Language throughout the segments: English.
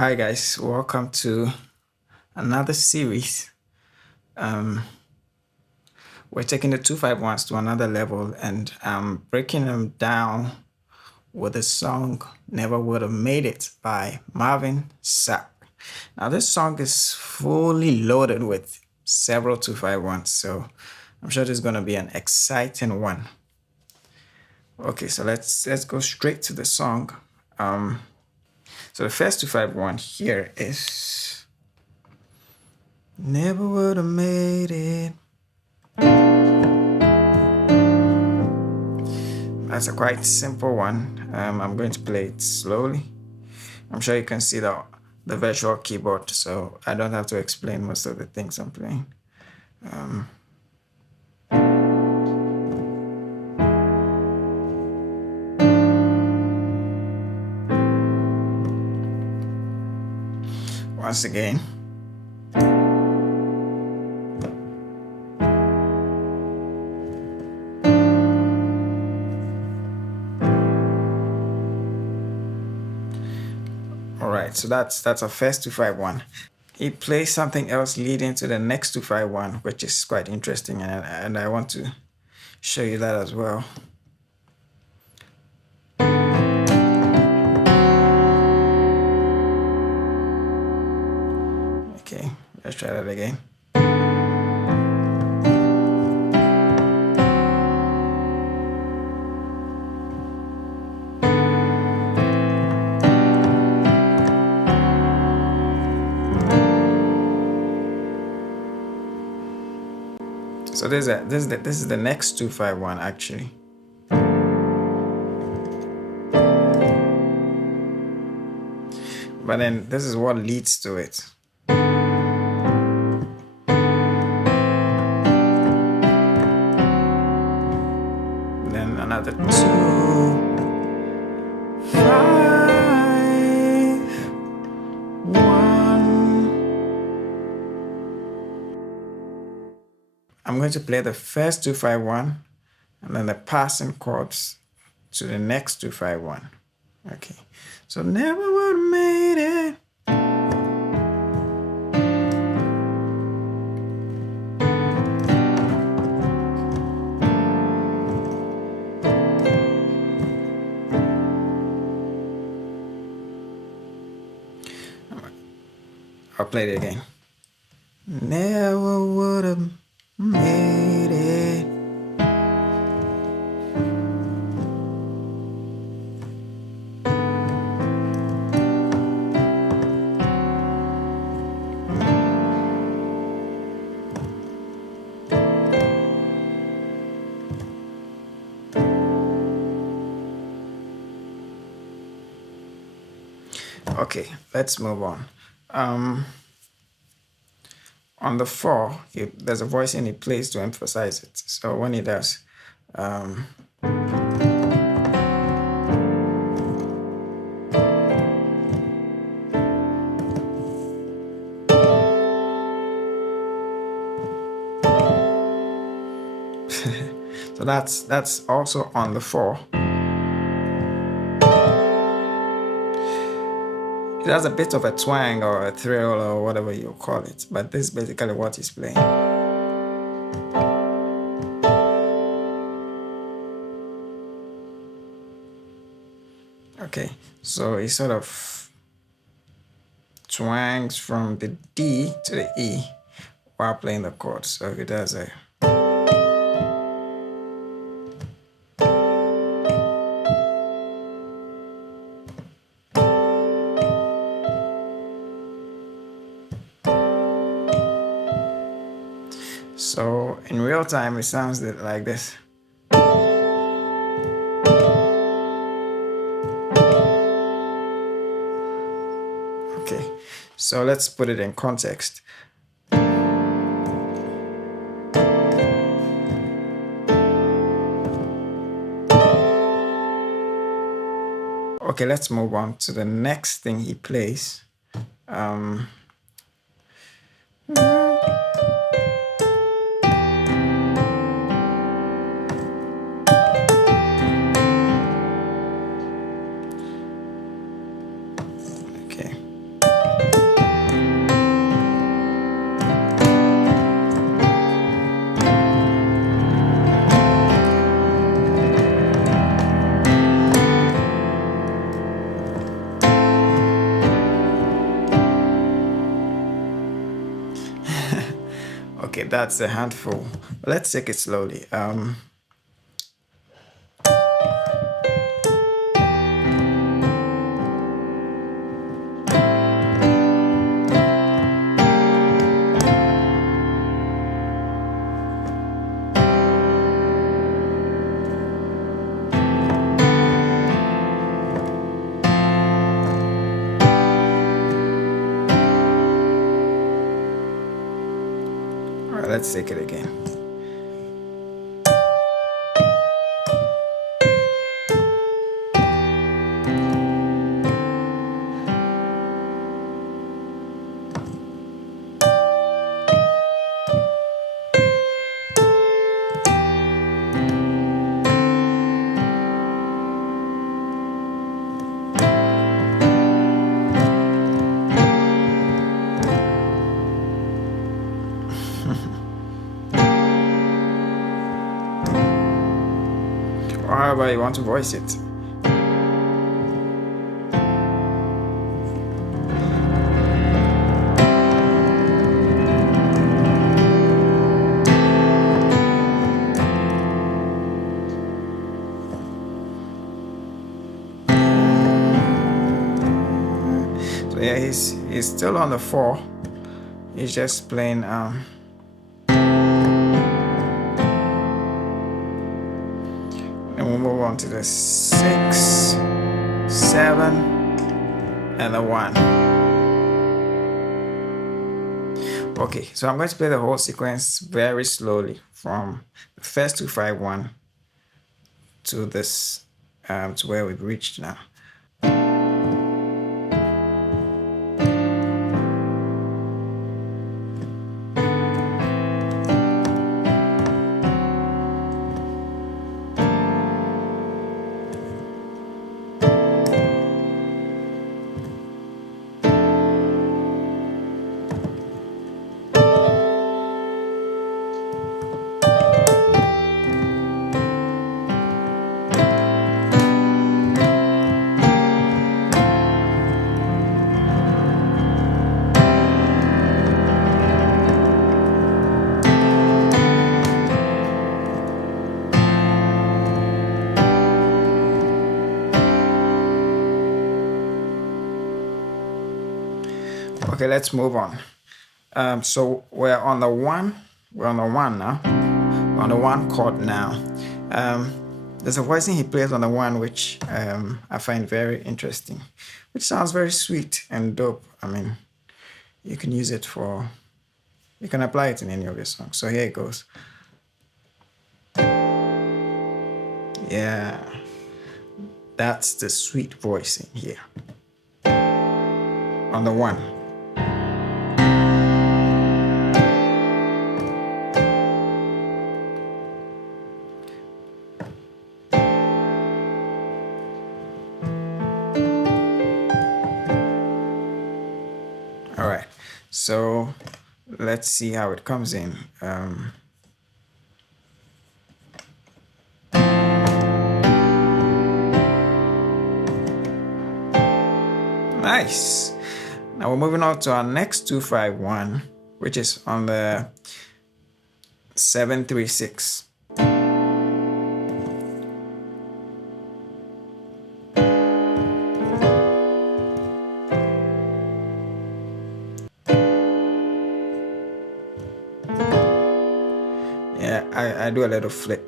Hi guys, welcome to another series. Um, we're taking the 251s to another level and breaking them down with the song Never Would Have Made It by Marvin Sapp. Now this song is fully loaded with several 251s, so I'm sure this is gonna be an exciting one. Okay, so let's go straight to the song. So the first 251 here is Never Would Have Made It. That's a quite simple one. I'm going to play it slowly. I'm sure you can see the virtual keyboard, so I don't have to explain most of the things I'm playing. Once again. All right, so that's our first 251. He plays something else leading to the next 251, which is quite interesting, and I want to show you that as well. Okay, let's try that again. So this is the next 251 actually. But then this is what leads to it. Then another 2, 5, 1. I'm going to play the first 251 and then the passing chords to the next 251. Okay, so never would have made it. I'll play it again. Never would have made it. Okay, let's move on. On the 4, there's a voice in he plays to emphasize it. So when he does, so that's also on the 4. It has a bit of a twang or a thrill or whatever you call it, but this is basically what he's playing. Okay, so he sort of twangs from the D to the E while playing the chords. So he does a So in real time, it sounds like this. Okay, so let's put it in context. Okay, let's move on to the next thing he plays. Okay. Okay, that's a handful. Let's take it slowly. All right, let's take it again. Or however you want to voice it. So yeah, he's still on the 4. He's just playing and we'll move on to the 6, 7, and the 1. Okay, so I'm going to play the whole sequence very slowly from the first 2-5-1 to this to where we've reached now. Okay, let's move on. So we're on the 1. We're on the 1 now. We're on the 1 chord now. There's a voicing he plays on the 1 which I find very interesting, which sounds very sweet and dope. I mean, you can use it for, you can apply it in any of your songs. So here it goes. Yeah, that's the sweet voicing here on the 1. All right, so let's see how it comes in. Nice. Now we're moving on to our next 2-5-1, which is on the 7-3-6. Yeah, I do a little flip.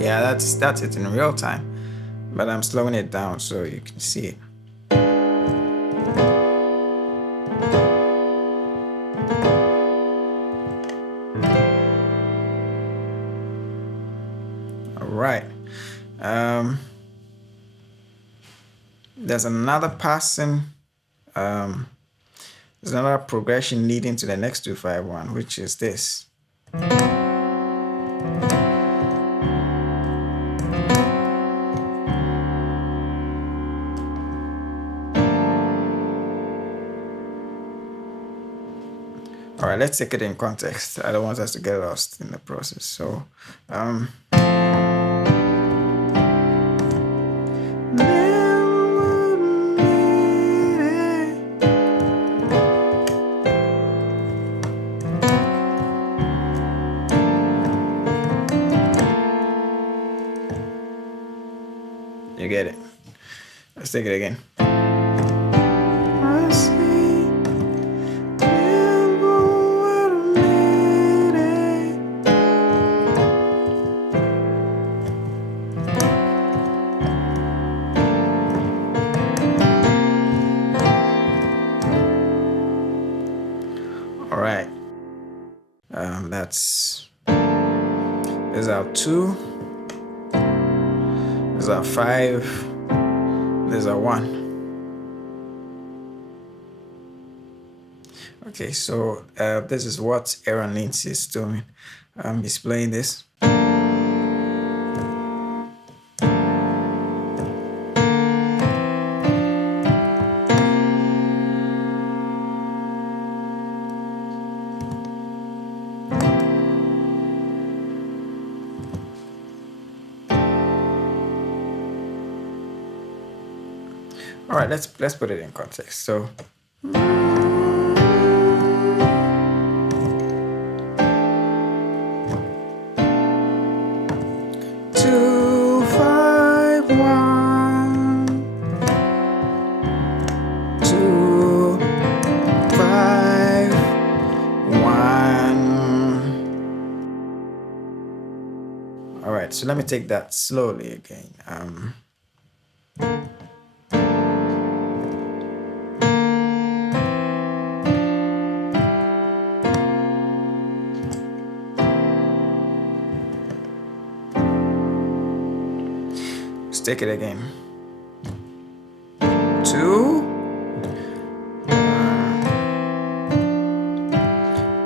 Yeah, that's it in real time, but I'm slowing it down so you can see it. All right. There's another passing. There's another progression leading to the next 2-5-1, which is this. All right, let's take it in context. I don't want us to get lost in the process. So, You get it? Let's take it again. All right. There's our 2. There's our 5. There's our 1. Okay, so this is what Aaron Lynch is doing. He's playing this. All right, let's put it in context. So 2 5 1 2 5 1. All right, so let me take that slowly again. Let's take it again. 2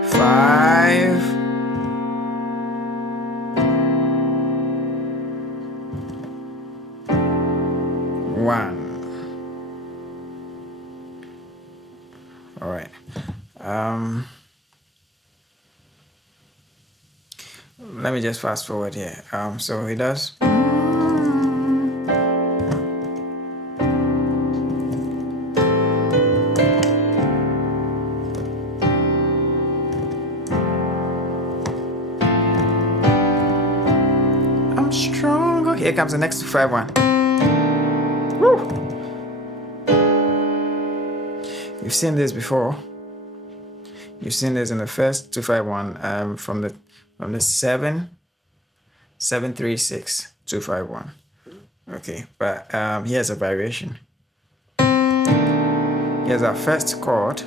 5 1. All right. Let me just fast forward here. So he does. I'm strong. Here comes the next 2 5 1. Woo! You've seen this before. You've seen this in the first 2 5 1 from the 7 3 6 2 5 1. Okay, but here's a variation. Here's our first chord.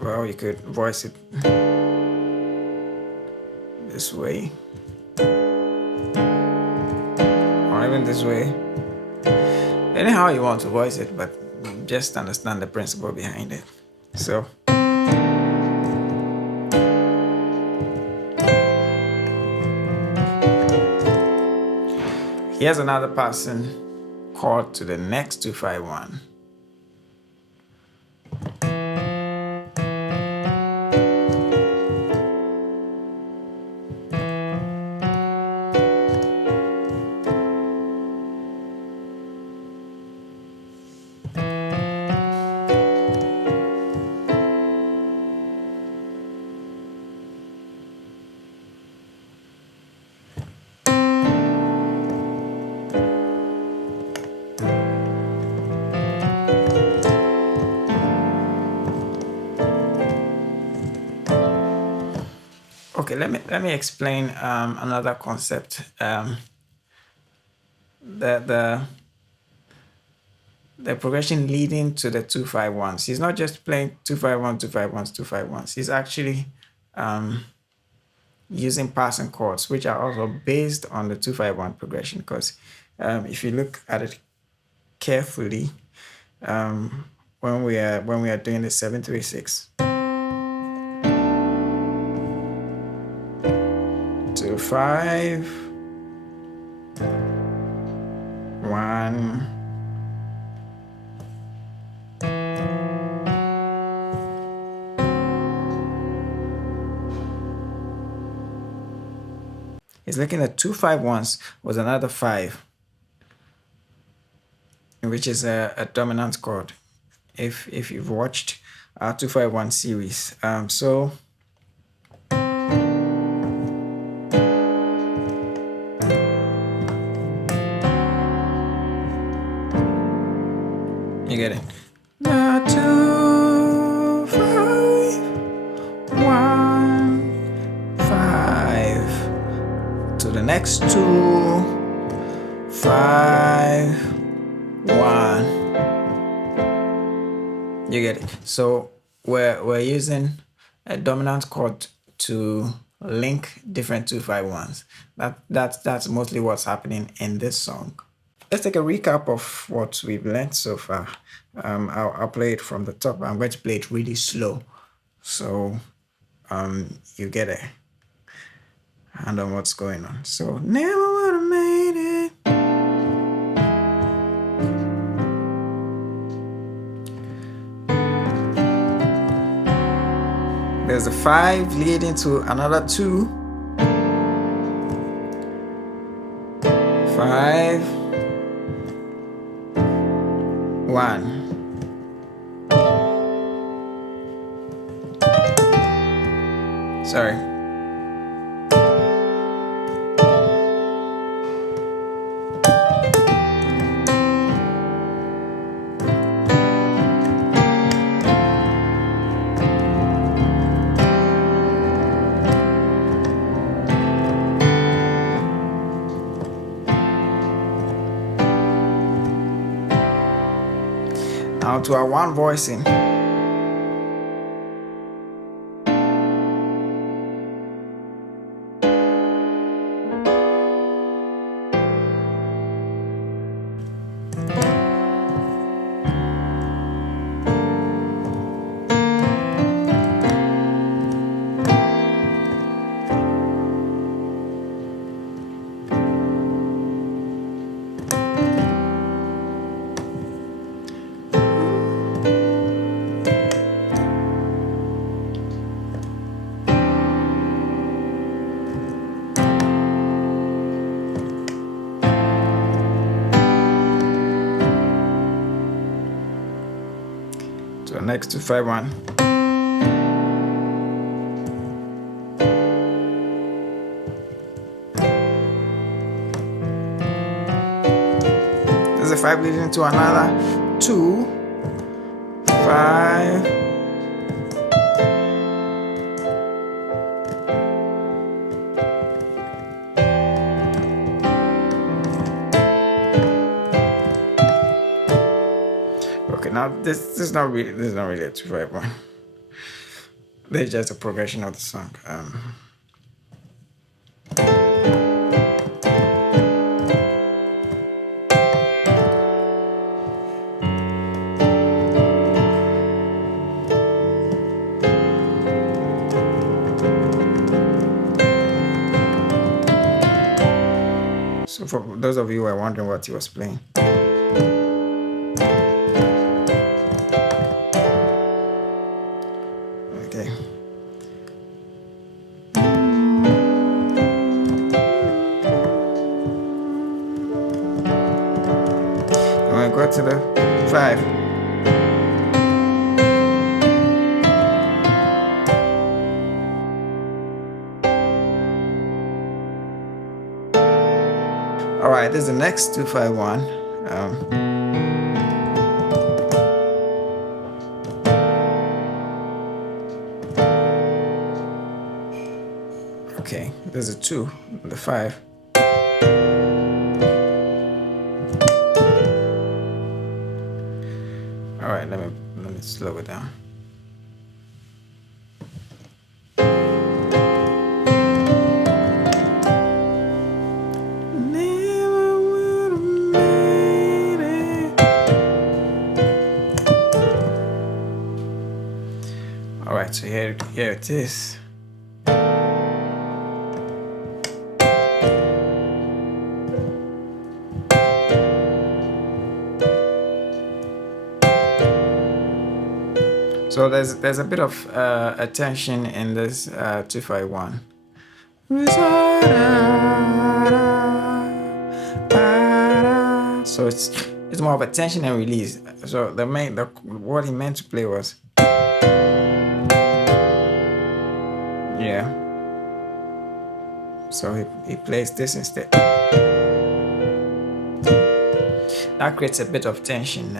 Well, you could voice it this way, or even this way. Anyhow you want to voice it, but just understand the principle behind it. So here's another passing chord to the next 2 5 1. Okay, let me explain another concept. The progression leading to the 2 5 1s. He's not just playing 2 5 1 2 5 1 2 5 1s. He's actually using passing chords, which are also based on the 2 5 1 progression. Because if you look at it carefully, when we are doing the 7 3 6. 2 5 1 It's looking at 2-5-1s with another 5, which is a dominant chord. If you've watched our 2-5-1 series, so you get it. 2, 5, 1, 5 to the next 2, 5, 1. You get it. So we're using a dominant chord to link different 2-5-1s. That's mostly what's happening in this song. Let's take a recap of what we've learned so far. I'll play it from the top. I'm going to play it really slow, so you get a hand on what's going on. So never would have made it. There's a 5 leading to another 2. 5, 1. Sorry. Now to our one voicing. So next 2-5-1. There's a 5 leading to another 2, 5. Okay, now this is not really a 2-5-1. This is just a progression of the song. So for those of you who are wondering what he was playing. Okay. I'm going to go to the 5. All right, this is the next 2-5-1. Okay, there's a 2, the 5. All right, let me slow it down. All right, so here it is. So there's a bit of attention in this 2-5-1. So it's more of a tension and release. So what he meant to play was, yeah. So he plays this instead. That creates a bit of tension.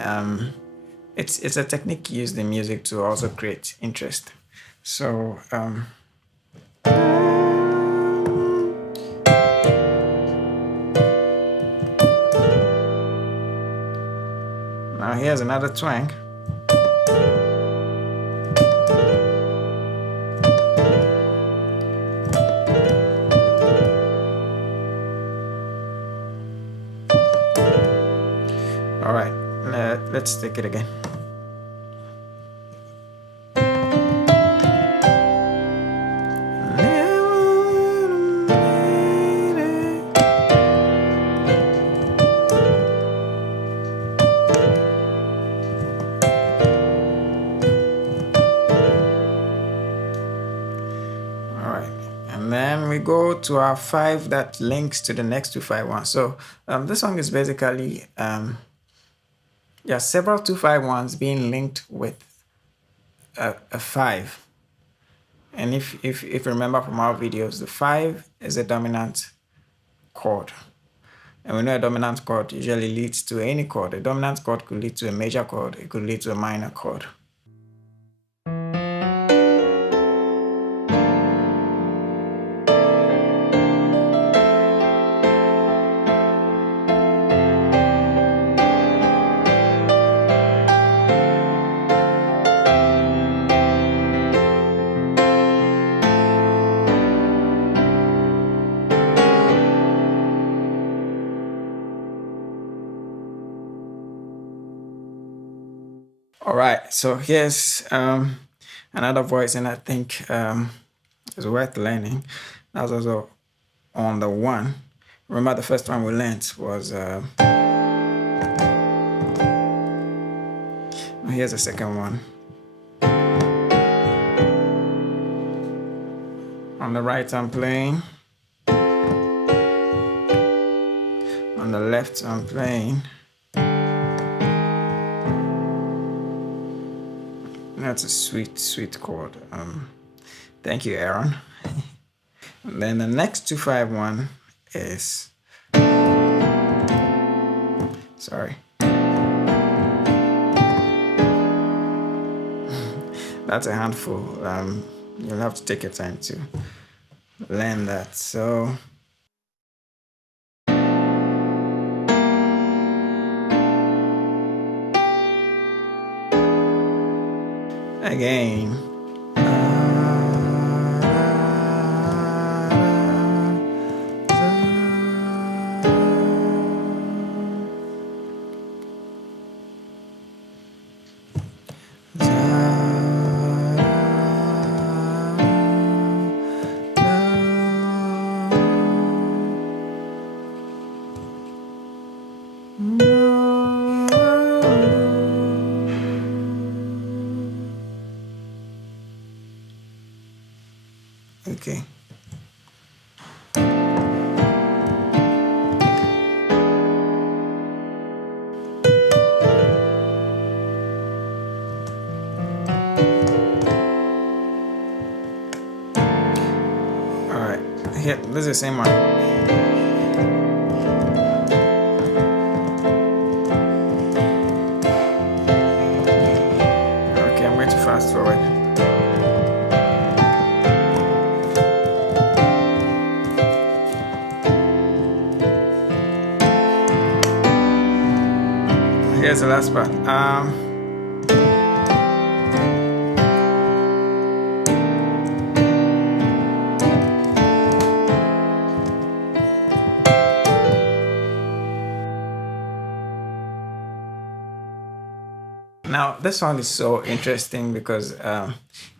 It's a technique used in music to also create interest. So now here's another twang. All right, let's take it again. We go to our 5 that links to the next 251. So this song is basically several 251s being linked with a 5. And if you remember from our videos, the 5 is a dominant chord. And we know a dominant chord usually leads to any chord. A dominant chord could lead to a major chord. It could lead to a minor chord. All right, so here's another voice, and I think it's worth learning. That's also on the 1. Remember, the first one we learned was. Here's the second one. On the right, I'm playing. On the left, I'm playing. That's a sweet, sweet chord. Thank you, Aaron. And then the next 251 is. Sorry. That's a handful. You'll have to take your time to learn that. So. Again. Okay. All right. Here, this is the same one. Okay, I'm going to fast forward. Here's the last part. Now this song is so interesting because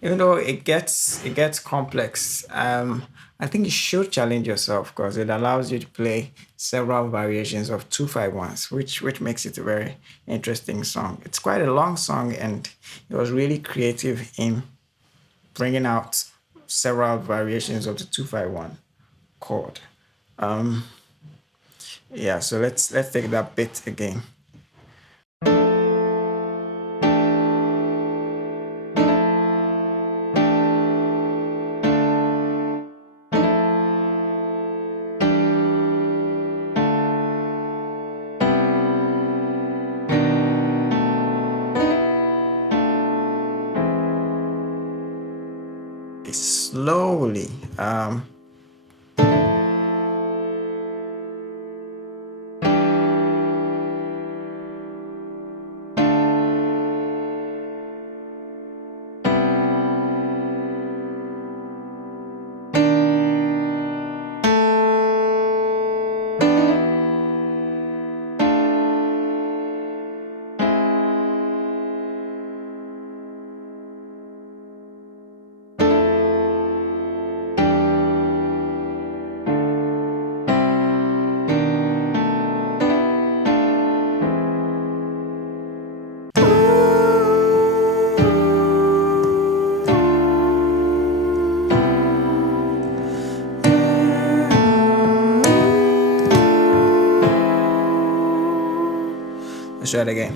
even though it gets complex, I think you should challenge yourself because it allows you to play several variations of 251s, which makes it a very interesting song. It's quite a long song, and it was really creative in bringing out several variations of the 251 chord. Yeah, so let's take that bit again. Slowly. Let's try it again.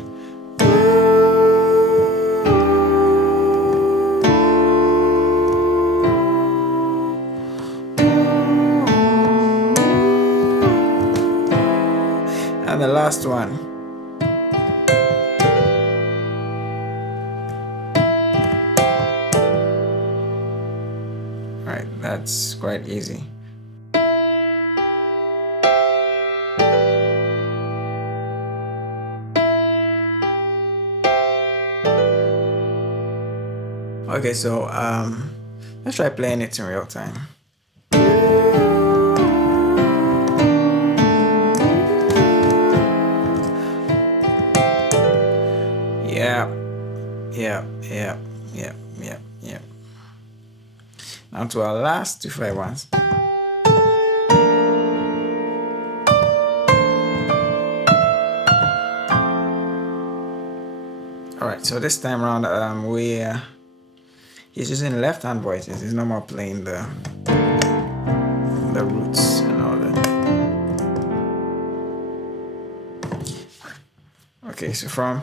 And the last one. All right, that's quite easy. Okay, so let's try playing it in real time. Yeah, yeah, yeah, yeah, yeah, yeah. Now to our last 2-5-1s. All right, so this time around, he's using left-hand voices. He's no more playing the roots and all that. Okay, so from